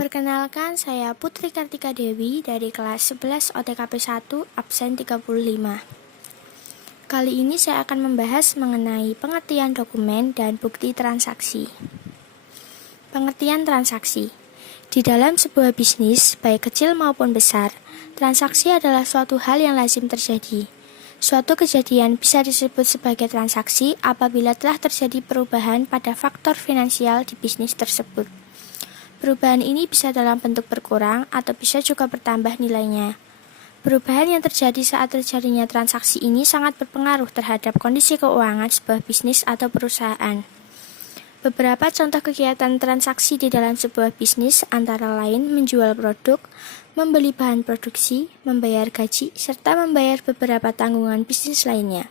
Perkenalkan, saya Putri Kartika Dewi dari kelas 11 OTKP 1 absen 35. Kali ini saya akan membahas mengenai pengertian dokumen dan bukti transaksi. Pengertian transaksi. Di dalam sebuah bisnis, baik kecil maupun besar, transaksi adalah suatu hal yang lazim terjadi. Suatu kejadian bisa disebut sebagai transaksi apabila telah terjadi perubahan pada faktor finansial di bisnis tersebut. Perubahan ini bisa dalam bentuk berkurang atau bisa juga bertambah nilainya. Perubahan yang terjadi saat terjadinya transaksi ini sangat berpengaruh terhadap kondisi keuangan sebuah bisnis atau perusahaan. Beberapa contoh kegiatan transaksi di dalam sebuah bisnis antara lain menjual produk, membeli bahan produksi, membayar gaji, serta membayar beberapa tanggungan bisnis lainnya.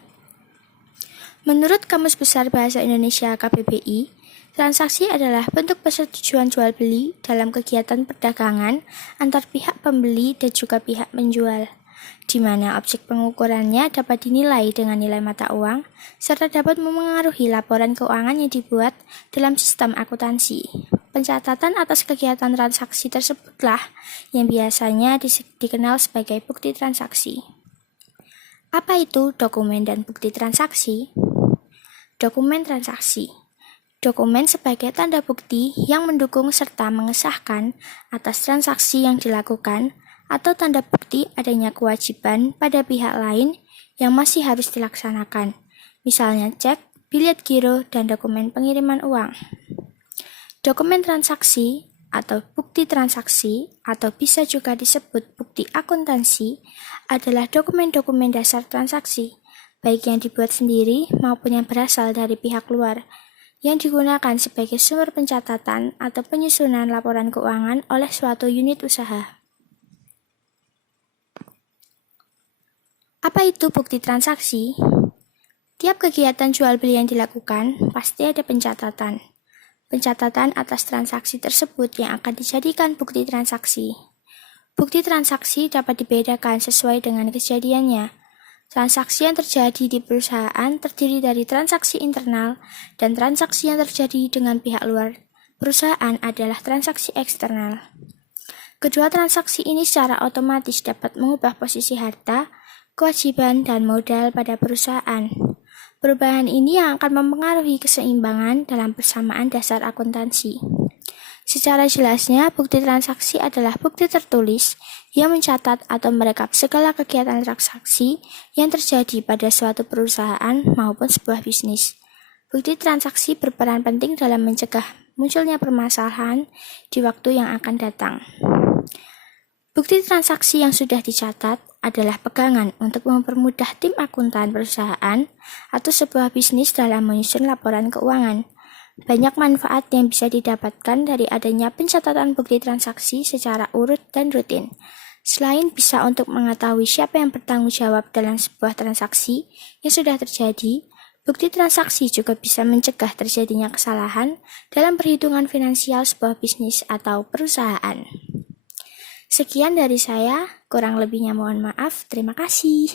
Menurut Kamus Besar Bahasa Indonesia KBBI, transaksi adalah bentuk persetujuan jual-beli dalam kegiatan perdagangan antar pihak pembeli dan juga pihak penjual, di mana objek pengukurannya dapat dinilai dengan nilai mata uang, serta dapat memengaruhi laporan keuangan yang dibuat dalam sistem akuntansi. Pencatatan atas kegiatan transaksi tersebutlah yang biasanya dikenal sebagai bukti transaksi. Apa itu dokumen dan bukti transaksi? Dokumen transaksi. Dokumen sebagai tanda bukti yang mendukung serta mengesahkan atas transaksi yang dilakukan atau tanda bukti adanya kewajiban pada pihak lain yang masih harus dilaksanakan, misalnya cek, bilet giro, dan dokumen pengiriman uang. Dokumen transaksi atau bukti transaksi atau bisa juga disebut bukti akuntansi adalah dokumen-dokumen dasar transaksi, baik yang dibuat sendiri maupun yang berasal dari pihak luar, yang digunakan sebagai sumber pencatatan atau penyusunan laporan keuangan oleh suatu unit usaha. Apa itu bukti transaksi? Tiap kegiatan jual beli yang dilakukan pasti ada pencatatan. Pencatatan atas transaksi tersebut yang akan dijadikan bukti transaksi. Bukti transaksi dapat dibedakan sesuai dengan kejadiannya. Transaksi yang terjadi di perusahaan terdiri dari transaksi internal dan transaksi yang terjadi dengan pihak luar perusahaan adalah transaksi eksternal. Kedua transaksi ini secara otomatis dapat mengubah posisi harta, kewajiban, dan modal pada perusahaan. Perubahan ini yang akan mempengaruhi keseimbangan dalam persamaan dasar akuntansi. Secara jelasnya, bukti transaksi adalah bukti tertulis yang mencatat atau merekap segala kegiatan transaksi yang terjadi pada suatu perusahaan maupun sebuah bisnis. Bukti transaksi berperan penting dalam mencegah munculnya permasalahan di waktu yang akan datang. Bukti transaksi yang sudah dicatat adalah pegangan untuk mempermudah tim akuntan perusahaan atau sebuah bisnis dalam menyusun laporan keuangan. Banyak manfaat yang bisa didapatkan dari adanya pencatatan bukti transaksi secara urut dan rutin. Selain bisa untuk mengetahui siapa yang bertanggung jawab dalam sebuah transaksi yang sudah terjadi, bukti transaksi juga bisa mencegah terjadinya kesalahan dalam perhitungan finansial sebuah bisnis atau perusahaan. Sekian dari saya, kurang lebihnya mohon maaf. Terima kasih.